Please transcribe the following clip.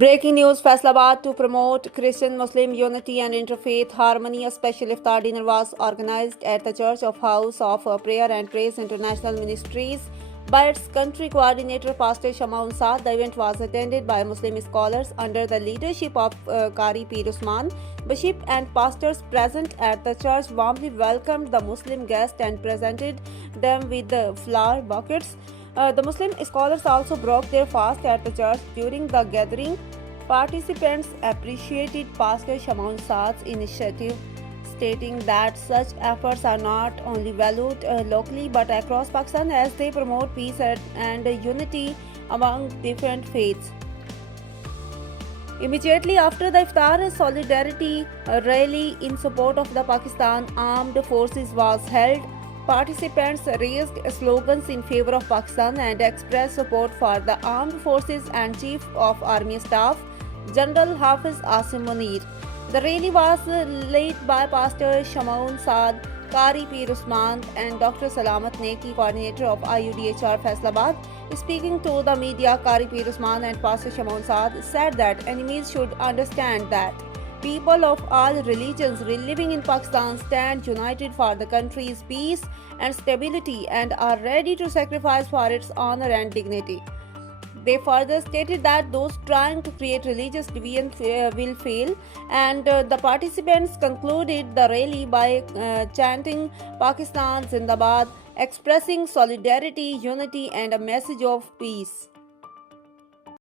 Breaking news: Faisalabad to promote Christian-Muslim unity and interfaith harmony. A special iftar dinner was organized at the Church of House of Prayer and Praise International Ministries by its country coordinator Pastor Shamaun Saad. The event was attended by Muslim scholars under the leadership of Qari Peer Usman. Bishop and pastors present at the church warmly welcomed the Muslim guests and presented them with the flower buckets. The Muslim scholars also broke their fast at the church during the gathering. Participants appreciated Pastor Shamaun Saad's initiative, stating that such efforts are not only valued locally but across Pakistan as they promote peace and unity among different faiths. Immediately after the iftar, a solidarity rally in support of the Pakistan Armed Forces was held. Participants raised slogans in favor of Pakistan and expressed support for the armed forces and Chief of Army Staff, General Hafiz Asim Munir. The rally was led by Pastor Shamaun Saad, Qari Peer Usman, and Dr. Salamat Neki, coordinator of IUDHR Faisalabad. Speaking to the media, Qari Peer Usman and Pastor Shamaun Saad said that enemies should understand that people of all religions living in Pakistan stand united for the country's peace and stability and are ready to sacrifice for its honor and dignity. They further stated that those trying to create religious division will fail, and the participants concluded the rally by chanting Pakistan Zindabad, expressing solidarity, unity, and a message of peace.